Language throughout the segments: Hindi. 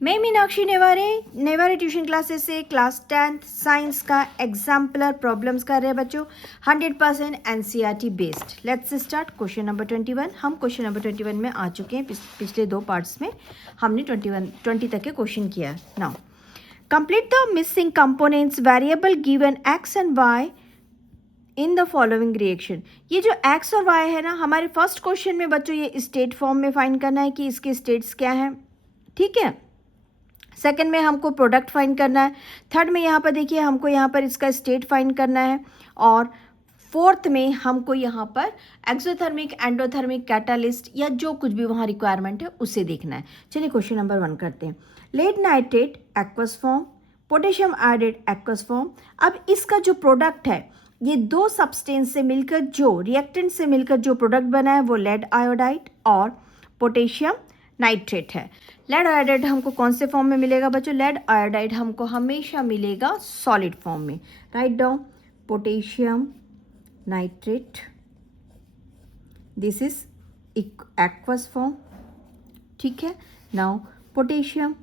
मैं मीनाक्षी नेवारे ट्यूशन क्लासेस से क्लास 10th साइंस का एग्जाम्पलर प्रॉब्लम्स कर रहे हैं बच्चों 100% NCERT based. Let's start question number 21। हम क्वेश्चन नंबर 21 में आ चुके हैं। पिछले दो पार्ट्स में हमने 20 तक के क्वेश्चन किया। Now complete the missing components variable given X and Y in the following reaction. ये जो एक्स और वाई है ना, हमारे फर्स्ट क्वेश्चन में बच्चों ये स्टेट फॉर्म में फाइंड करना है कि इसके स्टेट्स क्या हैं, ठीक है। सेकंड में हमको प्रोडक्ट फाइंड करना है। थर्ड में यहाँ पर देखिए हमको यहाँ पर इसका स्टेट फाइंड करना है। और फोर्थ में हमको यहाँ पर एक्सोथर्मिक, एंडोथर्मिक, कैटालिस्ट या जो कुछ भी वहाँ रिक्वायरमेंट है उसे देखना है। चलिए क्वेश्चन नंबर 1 करते हैं। Lead nitrate aqueous form, potassium iodate aqueous form. अब इसका जो प्रोडक्ट है, ये दो सब्सटेंस से मिलकर जो रिएक्टेंट से मिलकर जो प्रोडक्ट बना है वो लेड आयोडाइड और पोटेशियम नाइट्रेट है। लेड आयोडाइड हमको कौन से फॉर्म में मिलेगा बच्चों? लेड आयोडाइड हमको हमेशा मिलेगा सॉलिड फॉर्म में। Write down potassium nitrate, this is aqueous form, ठीक है। नाउ पोटेशियम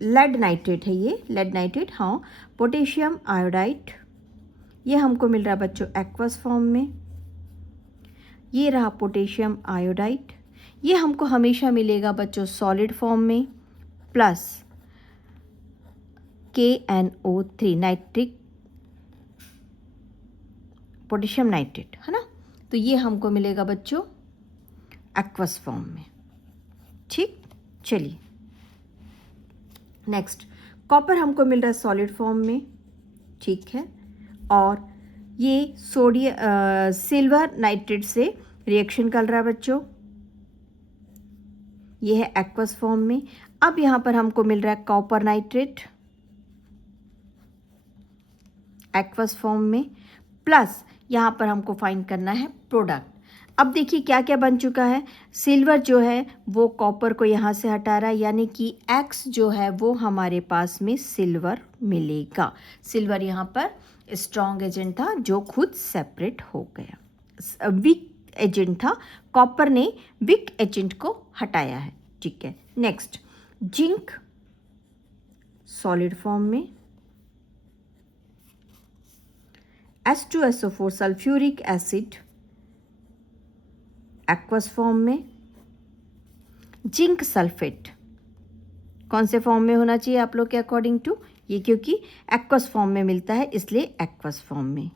लेड नाइट्रेट है, ये लेड नाइट्रेट, हाँ। पोटेशियम आयोडाइड ये हमको मिल रहा है बच्चों एक्वस फॉर्म में। ये रहा पोटेशियम आयोडाइड, ये हमको हमेशा मिलेगा बच्चों सॉलिड फॉर्म में, plus KNO3 nitric potassium nitrate, है ना। तो ये हमको मिलेगा बच्चों एक्वस फॉर्म में, ठीक। चलिए नेक्स्ट, कॉपर हमको मिल रहा है सॉलिड फॉर्म में, ठीक है। और ये सिल्वर नाइट्रेट से रिएक्शन कर रहा है बच्चों, ये है एक्वस फॉर्म में। अब यहाँ पर हमको मिल रहा है कॉपर नाइट्रेट एक्वस फॉर्म में, प्लस यहाँ पर हमको फाइंड करना है प्रोडक्ट। अब देखिए क्या क्या बन चुका है। सिल्वर जो है वो कॉपर को यहाँ से हटा रहा है, यानी कि एक्स जो है वो हमारे पास में सिल्वर मिलेगा। सिल्वर यहाँ पर स्ट्रॉन्ग एजेंट था जो खुद सेपरेट हो गया। वीक एजेंट था, कॉपर ने वीक एजेंट को हटाया है, ठीक है। नेक्स्ट, जिंक सॉलिड फॉर्म में, H2SO4 sulphuric acid aqueous form में, जिंक सल्फेट कौन से फॉर्म में होना चाहिए आप लोग के अकॉर्डिंग टू? ये क्योंकि एक्वस फॉर्म में मिलता है इसलिए एक्वस फॉर्म में,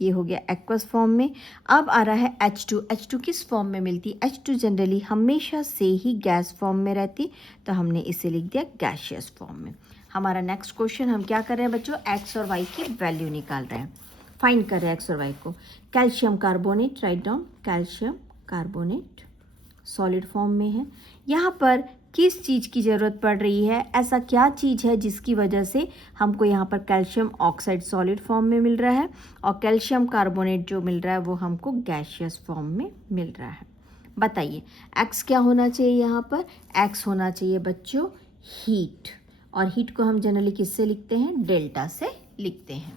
ये हो गया एक्वस फॉर्म में। अब आ रहा है H2 किस फॉर्म में मिलती? H2 जनरली हमेशा से ही गैस फॉर्म में रहती, तो हमने इसे लिख दिया गैसियस फॉर्म में। हमारा नेक्स्ट क्वेश्चन, हम क्या कर रहे हैं बच्चों? एक्स और वाई की वैल्यू निकाल रहे हैं, फाइंड कर रहे हैं एक्स और वाई को। Calcium carbonate, write down calcium carbonate solid form में है। यहाँ पर किस चीज़ की ज़रूरत पड़ रही है? ऐसा क्या चीज़ है जिसकी वजह से हमको यहाँ पर कैल्शियम ऑक्साइड सॉलिड फॉर्म में मिल रहा है और कैल्शियम कार्बोनेट जो मिल रहा है वो हमको गैसियस फॉर्म में मिल रहा है? बताइए एक्स क्या होना चाहिए यहाँ पर? एक्स होना चाहिए बच्चों हीट, और हीट को हम जनरली किससे लिखते हैं? डेल्टा से लिखते हैं।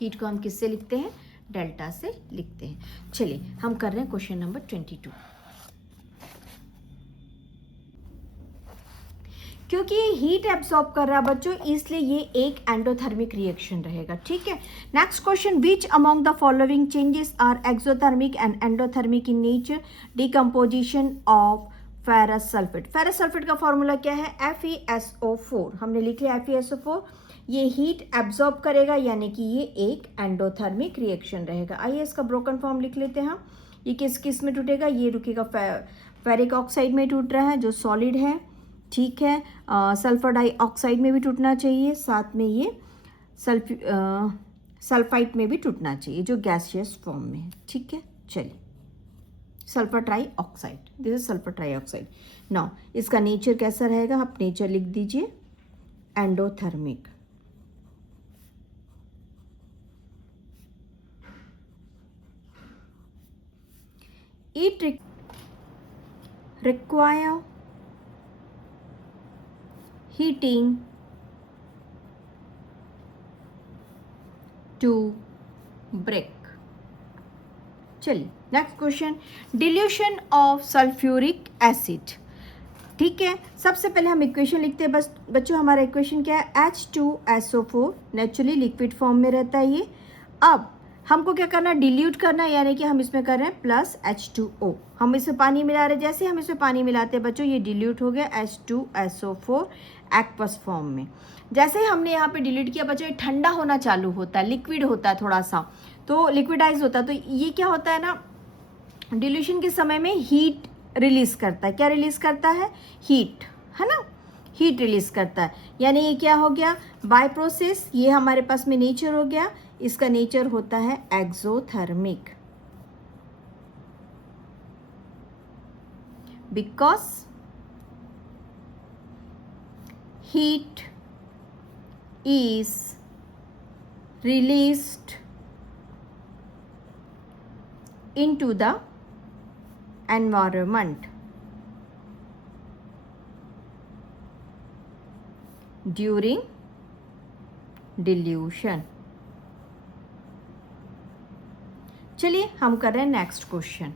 हीट को हम किससे लिखते हैं? डेल्टा से लिखते हैं। चलिए हम कर रहे हैं क्वेश्चन नंबर 22। क्योंकि ये हीट एब्सॉर्ब कर रहा है बच्चों, इसलिए ये एक एंडोथर्मिक रिएक्शन रहेगा, ठीक है। Next question, which among the following changes are exothermic and endothermic in nature? Decomposition of ferrous sulphate. Ferrous sulphate का फॉर्मूला क्या है? FeSO4। हमने लिख लिया FeSO4। ये हीट एब्सॉर्ब करेगा, यानी कि ये एक एंडोथर्मिक रिएक्शन रहेगा। आइए इसका ब्रोकन फॉर्म लिख लेते हैं हम। ये किस किस में टूटेगा? ये रुकेगा फेरिक ऑक्साइड में टूट रहा है जो सॉलिड है, ठीक है। सल्फर डाइऑक्साइड में भी टूटना चाहिए, साथ में ये सल्फाइट में भी टूटना चाहिए जो गैसियस फॉर्म में है, ठीक है। चलिए sulphur trioxide, this is sulphur trioxide. Now इसका नेचर कैसा रहेगा? आप नेचर लिख दीजिए endothermic. It require heating to break। चलिए next question, dilution of sulphuric acid. ठीक है, सबसे पहले हम इक्वेशन लिखते हैं। बस बच्चों हमारा इक्वेशन क्या है, H2SO4 नेचुरली लिक्विड फॉर्म में रहता है ये। अब हमको क्या करना है, डिल्यूट करना है, यानी कि हम इसमें कर रहे हैं प्लस H2O। हम इसमें पानी मिला रहे हैं, जैसे हम इसमें पानी मिलाते हैं बच्चों ये डिल्यूट हो गया H2SO4 एक्वस फॉर्म में। जैसे ही हमने यहाँ पे डिलीट किया बच्चों ये ठंडा होना चालू होता है, लिक्विड होता है थोड़ा सा, तो लिक्विडाइज होता है। तो ये क्या होता है ना, डिल्यूशन के समय में हीट रिलीज करता है। क्या रिलीज करता है, हीट, है ना, हीट रिलीज करता है। यानी ये क्या हो गया, बाय प्रोसेस, ये हमारे पास में नेचर हो गया, इसका नेचर होता है exothermic, because heat is released into the environment during dilution। चलिए हम कर रहे हैं next question.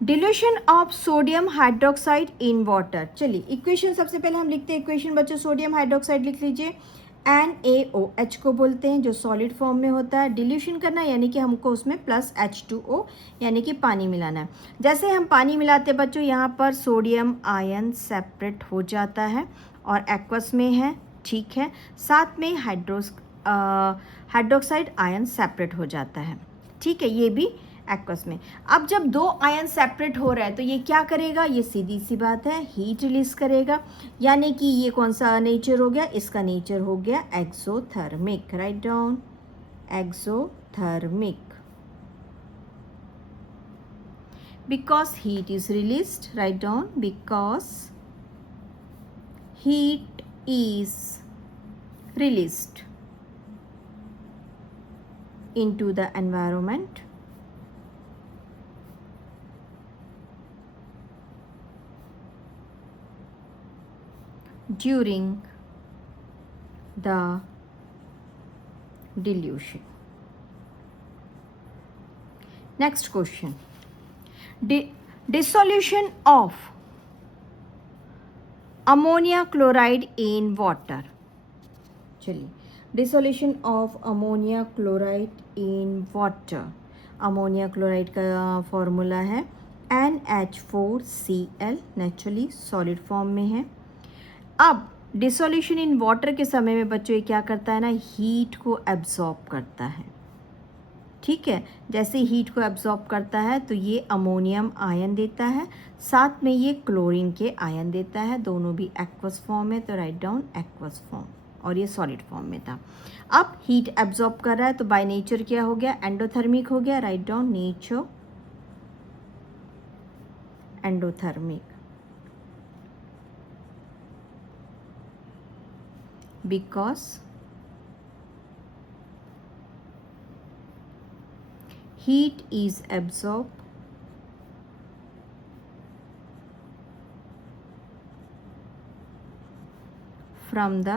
Dilution of sodium hydroxide in water. चलिए इक्वेशन सबसे पहले हम लिखते हैं। इक्वेशन बच्चों सोडियम हाइड्रोक्साइड लिख लीजिए, NaOH को बोलते हैं, जो सॉलिड फॉर्म में होता है। डिल्यूशन करना यानी कि हमको उसमें प्लस H2O यानी कि पानी मिलाना है। जैसे हम पानी मिलाते हैं बच्चों, यहाँ पर सोडियम आयन सेपरेट हो जाता है और एक्वस में है, ठीक है। साथ में हाइड्रोक्साइड आयन सेपरेट हो जाता है, ठीक है, ये भी एक्वस में। अब जब दो आयन सेपरेट हो रहा है तो ये क्या करेगा, ये सीधी सी बात है, हीट रिलीज करेगा। यानी कि ये कौन सा नेचर हो गया, इसका नेचर हो गया exothermic. Write down, exothermic, because heat is released. Write down, because heat is released into the environment during the dilution। Next question, dissolution of ammonia chloride in water। चलिए, dissolution of ammonia chloride in water. Ammonia chloride का फॉर्मूला है NH4Cl, नेचुरली सॉलिड फॉर्म में है। अब डिसोल्यूशन इन वाटर के समय में बच्चों ये क्या करता है ना, हीट को एब्जॉर्ब करता है, ठीक है। जैसे हीट को एब्जॉर्ब करता है तो ये अमोनियम आयन देता है, साथ में ये क्लोरीन के आयन देता है, दोनों भी एक्वस फॉर्म है, तो राइट डाउन एक्वस फॉर्म, और ये सॉलिड फॉर्म में था। अब हीट एब्जॉर्ब कर रहा है तो बाय नेचर क्या हो गया, एंडोथर्मिक हो गया। Write down, nature endothermic, because heat is absorbed from the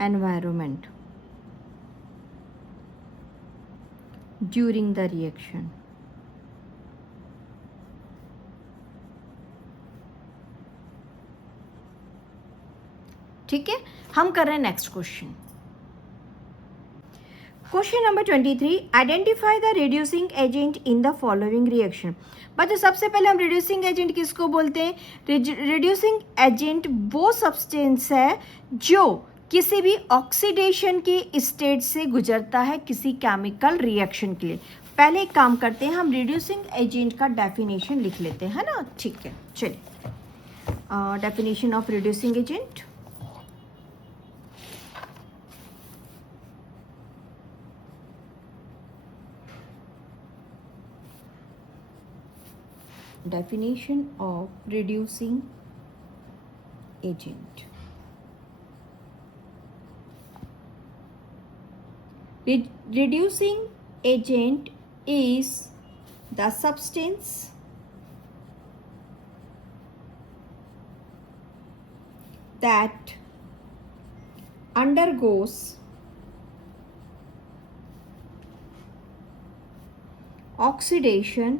environment during the reaction। ठीक है, हम कर रहे हैं next question. Question number 23, identify the reducing agent in the following reaction. बच्चों सबसे पहले हम रिड्यूसिंग एजेंट किसको बोलते हैं, रिड्यूसिंग एजेंट वो सब्सटेंस है जो किसी भी ऑक्सीडेशन के स्टेट से गुजरता है किसी केमिकल रिएक्शन के लिए। पहले एक काम करते हैं, हम रिड्यूसिंग एजेंट का डेफिनेशन लिख लेते हैं, है ना, ठीक है। चलिए, definition of reducing agent. Definition of reducing agent। Reducing agent is the substance that undergoes oxidation.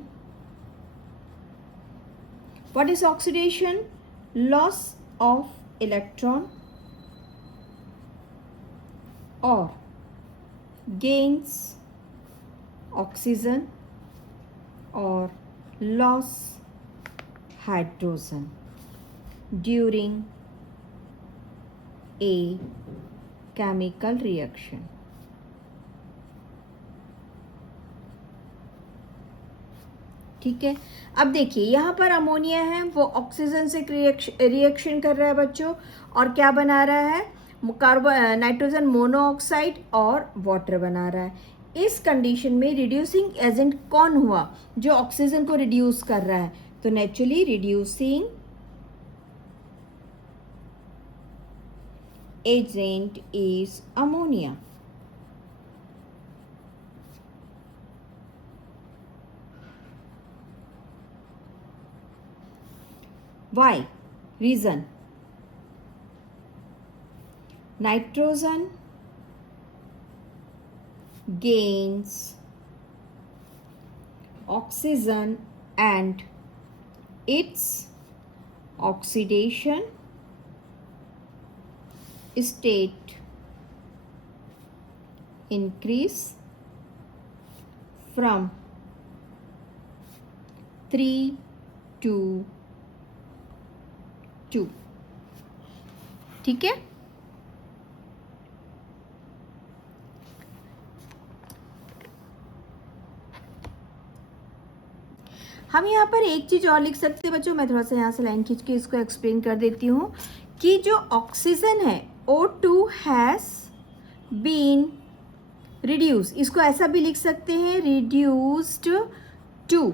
What is oxidation? Loss of electron or gains oxygen or loss hydrogen during a chemical reaction. ठीक है, अब देखिए यहाँ पर अमोनिया है, वो ऑक्सीजन से रिएक्शन कर रहा है बच्चों, और क्या बना रहा है? कार्बन नाइट्रोजन मोनोऑक्साइड और वाटर बना रहा है। इस कंडीशन में रिड्यूसिंग एजेंट कौन हुआ? जो ऑक्सीजन को रिड्यूस कर रहा है, तो naturally reducing agent is ammonia. Why? Reason. Nitrogen gains oxygen and its oxidation state increase from 3 to 2. ठीक है, हम यहाँ पर एक चीज और लिख सकते हैं बच्चों, मैं थोड़ा सा यहाँ से लाइन खींच के इसको एक्सप्लेन कर देती हूँ कि जो ऑक्सीजन है O2 हैज बीन रिड्यूस, इसको ऐसा भी लिख सकते हैं reduced to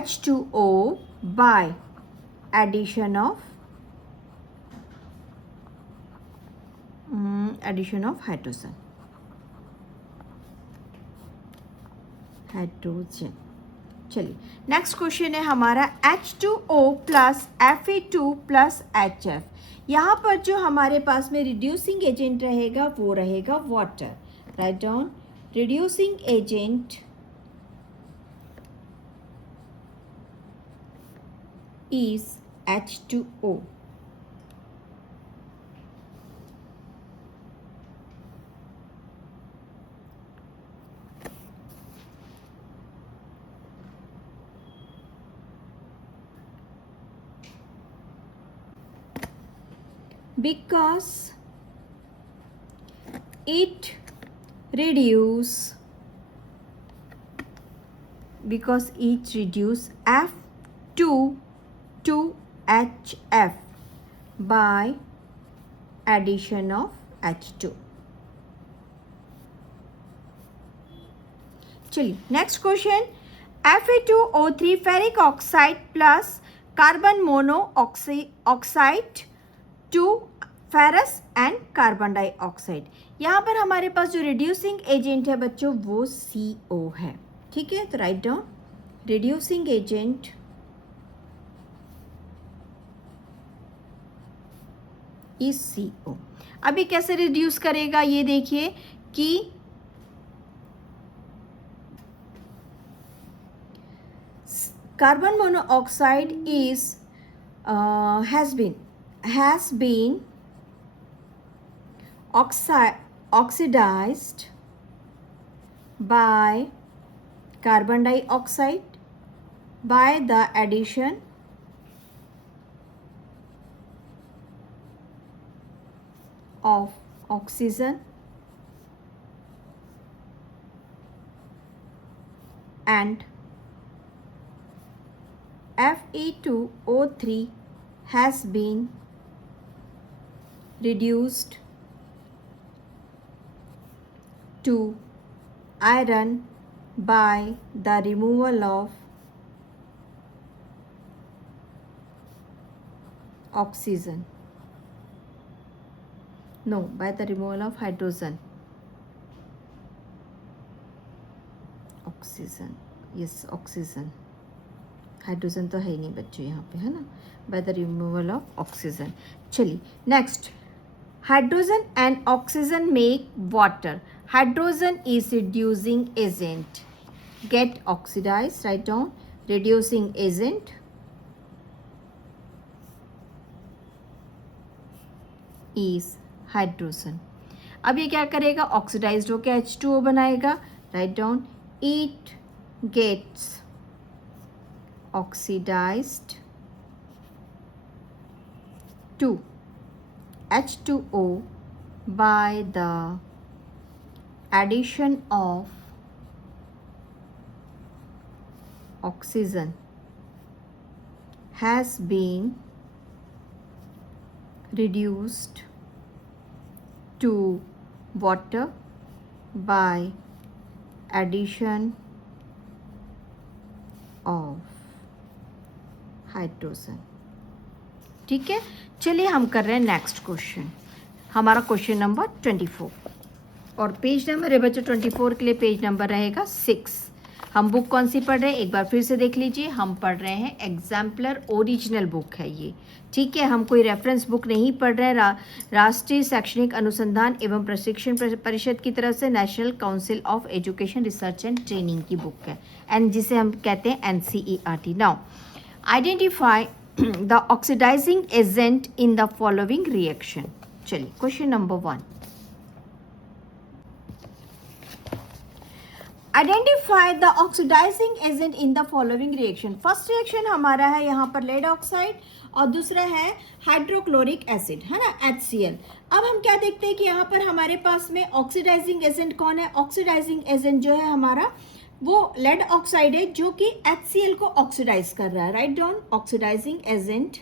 H2O by addition of hydrogen. चलिए नेक्स्ट क्वेश्चन है हमारा H2O plus Fe2 plus HF। यहाँ पर जो हमारे पास में रिड्यूसिंग एजेंट रहेगा वो रहेगा water. Write down, reducing agent is H2O. Because it reduce F2 to HF by addition of H2. चलिए next question, Fe2O3 ferric oxide plus carbon mono oxide to ferrous and carbon dioxide. यहाँ पर हमारे पास जो रिड्यूसिंग एजेंट है बच्चों वो CO है। ठीक है, तो write down reducing agent is CO। अभी कैसे रिड्यूस करेगा ये देखिए कि carbon monoxide is has been oxidized by carbon dioxide by the addition of oxygen and Fe2O3 has been reduced to iron by the removal of oxygen. No, by the removal of hydrogen. Oxygen, yes, oxygen. Hydrogen तो है ही नहीं बच्चों यहाँ पे, है ना, by the removal of oxygen. चलिए next, hydrogen and oxygen make water. Hydrogen is reducing agent. get oxidized, write down, reducing agent is hydrogen. अब ये क्या करेगा, ऑक्सीडाइज्ड होकर H2O बनाएगा, right down, it gets oxidised to H2O by the addition of oxygen has been reduced to water by addition of hydrogen. ठीक है, चलिए हम कर रहे हैं नेक्स्ट क्वेश्चन. हमारा क्वेश्चन नंबर 24 और पेज नंबर है बच्चों 24 के लिए पेज नंबर रहेगा 6. हम बुक कौन सी पढ़ रहे हैं एक बार फिर से देख लीजिए. हम पढ़ रहे हैं एग्जाम्पलर ओरिजिनल बुक है ये, ठीक है. हम कोई रेफरेंस बुक नहीं पढ़ रहे हैं. राष्ट्रीय शैक्षणिक अनुसंधान एवं प्रशिक्षण परिषद की तरफ से national council of education research and training की बुक है, एंड जिसे हम कहते हैं NCERT. Now identify the oxidising agent in the following reaction. चलिए question number 1. Identify the oxidising agent in the following reaction. First reaction हमारा है यहाँ पर लेड ऑक्साइड और दूसरा है हाइड्रोक्लोरिक एसिड, है ना, HCl. अब हम क्या देखते हैं कि यहाँ पर हमारे पास में ऑक्सीडाइजिंग एजेंट कौन है. ऑक्सीडाइजिंग एजेंट जो है हमारा वो लेड ऑक्साइड है जो कि HCl को ऑक्सीडाइज कर रहा है. Right down, oxidising agent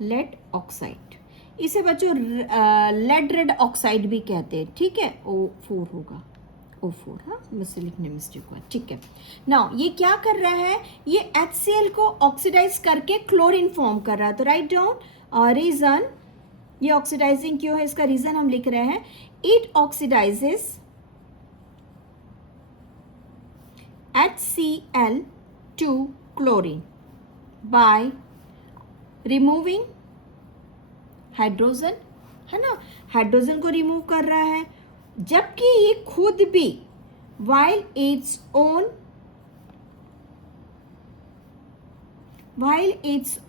lead oxide. इसे बच्चों लेड रेड ऑक्साइड भी कहते हैं, ठीक है. O4 होगा, O4, हाँ मुझसे लिखने में मिस्टेक हुआ, ठीक है. नाउ ये क्या कर रहा है, ये HCl को ऑक्सीडाइज करके क्लोरीन फॉर्म कर रहा है. तो राइट डाउन रीजन, ये ऑक्सीडाइजिंग क्यों है इसका रीजन हम लिख रहे हैं. It oxidises HCl to chlorine by removing hydrogen, है ना, हाइड्रोजन को रिमूव कर रहा है. जबकि ये खुद भी while its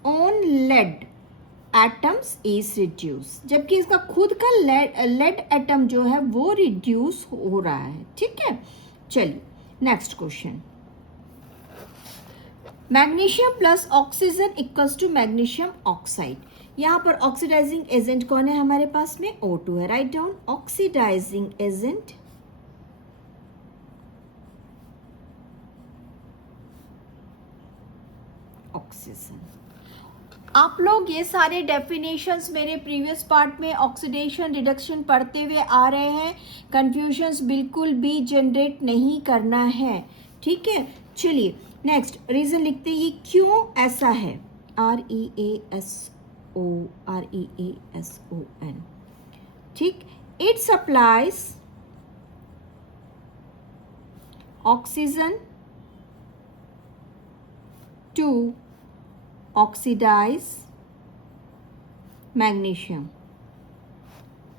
own lead atoms is reduced, जबकि इसका खुद का लेड एटम जो है वो रिड्यूस हो रहा है, ठीक है. चलिए next question. Magnesium plus oxygen equals to magnesium oxide. यहाँ पर ऑक्सीडाइजिंग एजेंट कौन है हमारे पास में, O2 है. Right down, oxidising agent oxygen. आप लोग ये सारे डेफिनेशंस मेरे प्रीवियस पार्ट में ऑक्सीडेशन रिडक्शन पढ़ते हुए आ रहे हैं. कंफ्यूजन्स बिल्कुल भी जनरेट नहीं करना है, ठीक है. चलिए नेक्स्ट रीजन लिखते हैं, ये क्यों ऐसा है. REASON, ठीक. It supplies oxygen to oxidise magnesium,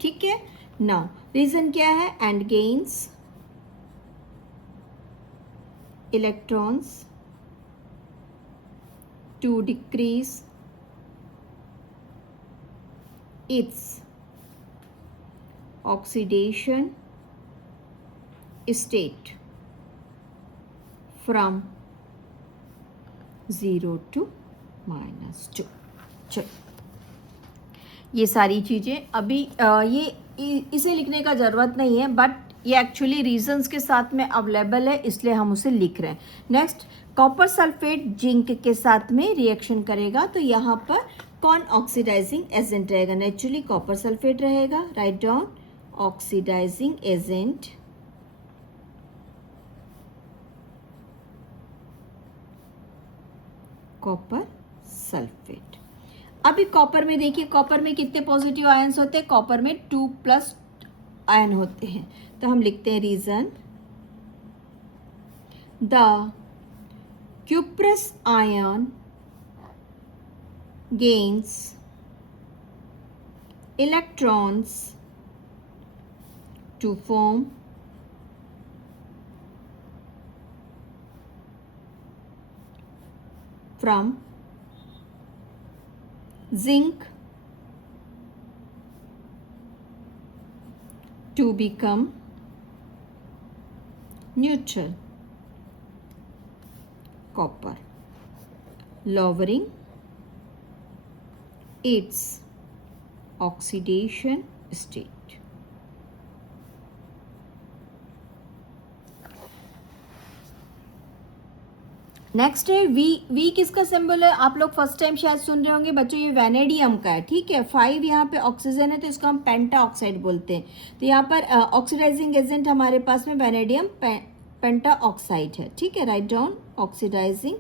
ठीक है. नाउ रीजन क्या है, and gains electrons to decrease its oxidation state from 0 to -2. चलो ये सारी चीज़ें अभी ये इसे लिखने का ज़रूरत नहीं है, बट ये एक्चुअली रीजंस के साथ में अवेलेबल है इसलिए हम उसे लिख रहे हैं. नेक्स्ट, कॉपर सल्फेट जिंक के साथ में रिएक्शन करेगा तो यहाँ पर कौन ऑक्सीडाइजिंग एजेंट रहेगा, नेचुरली कॉपर सल्फेट रहेगा. Right down, oxidising agent copper sulphate. अभी कॉपर में देखिए, कॉपर में कितने पॉजिटिव आयंस होते हैं, कॉपर में 2+ आयन होते हैं. तो हम लिखते हैं reason, the cuprous ion gains electrons to form from zinc to become neutral copper, lowering its oxidation state. Next है वी किसका सिंबल है? आप लोग फर्स्ट टाइम शायद सुन रहे होंगे बच्चों, ये वैनेडियम का है, ठीक है। 5 यहाँ पे ऑक्सीजन है तो इसको हम पेंटा ऑक्साइड बोलते हैं। तो यहाँ पर ऑक्सीडाइजिंग एजेंट हमारे पास में वैनेडियम पेंटा ऑक्साइड है, ठीक है। Right down oxidising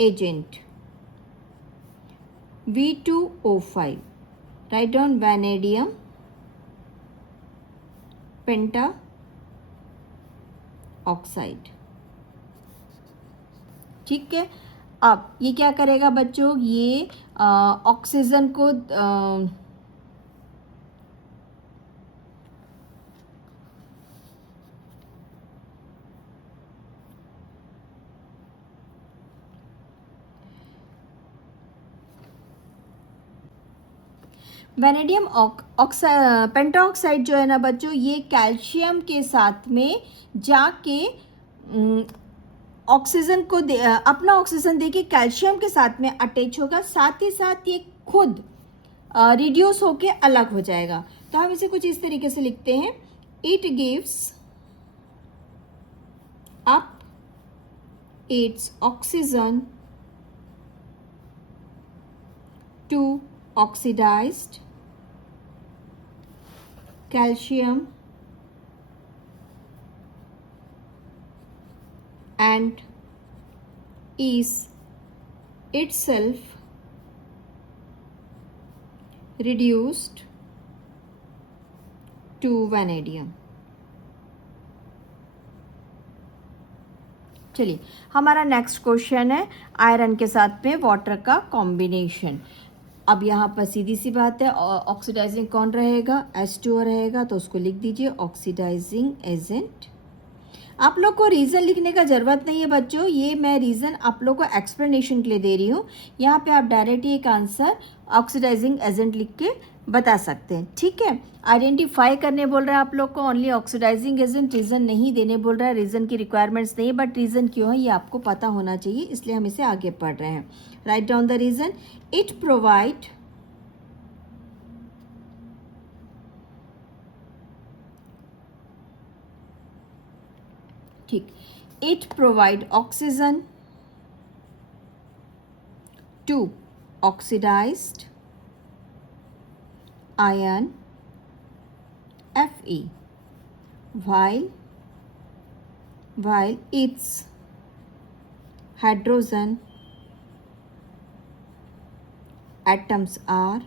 agent V2O5, right down vanadium penta oxide, ठीक है। अब ये क्या करेगा बच्चों, ये ऑक्सीजन को वैनेडियम पेंटाऑक्साइड जो है ना बच्चों, ये कैल्शियम के साथ में जाके ऑक्सीजन को अपना ऑक्सीजन देके कैल्शियम के साथ में अटैच होगा, साथ ही साथ ये खुद रिड्यूस होके अलग हो जाएगा। तो हम इसे कुछ इस तरीके से लिखते हैं, it gives up its oxygen to oxidised calcium and is itself reduced to vanadium। चलिए हमारा नेक्स्ट क्वेश्चन है आयरन के साथ में वाटर का कॉम्बिनेशन। अब यहाँ पर सीधी सी बात है, ऑक्सीडाइजिंग कौन रहेगा? H2O रहेगा, तो उसको लिख दीजिए ऑक्सीडाइजिंग एजेंट। आप लोग को रीज़न लिखने का ज़रूरत नहीं है बच्चों, ये मैं रीज़न आप लोग को एक्सप्लेनेशन के लिए दे रही हूँ। यहाँ पे आप डायरेक्ट एक आंसर ऑक्सीडाइजिंग एजेंट लिख के बता सकते हैं, ठीक है। आइडेंटिफाई करने बोल रहा है आप लोग को, ओनली ऑक्सीडाइजिंग एजेंट, रीज़न नहीं देने बोल रहा है, रीज़न की रिक्वायरमेंट्स नहीं है, बट रीज़न क्यों है ये आपको पता होना चाहिए, इसलिए हम इसे आगे पढ़ रहे हैं। Write down the reason, it provide ठीक, it provide oxygen to oxidised iron Fe while its hydrogen atoms are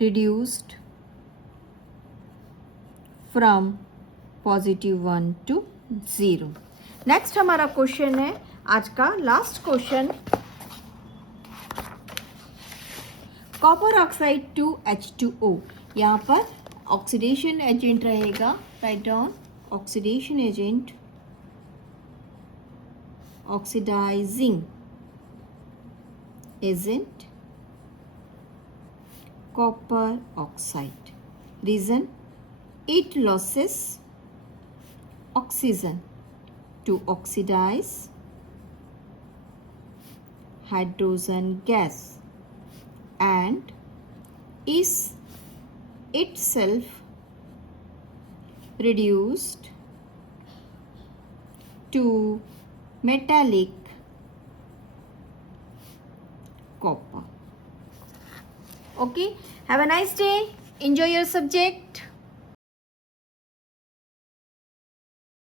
reduced from +1 to 0। Next हमारा क्वेश्चन है आज का last question, copper oxide to H2O। यहाँ पर ऑक्सीडेशन एजेंट रहेगा, right down oxidation agent, oxidising agent copper oxide. Reason, it losses oxygen to oxidise hydrogen gas and is itself reduced to metallic copper। Okay, have a nice day, enjoy your subject।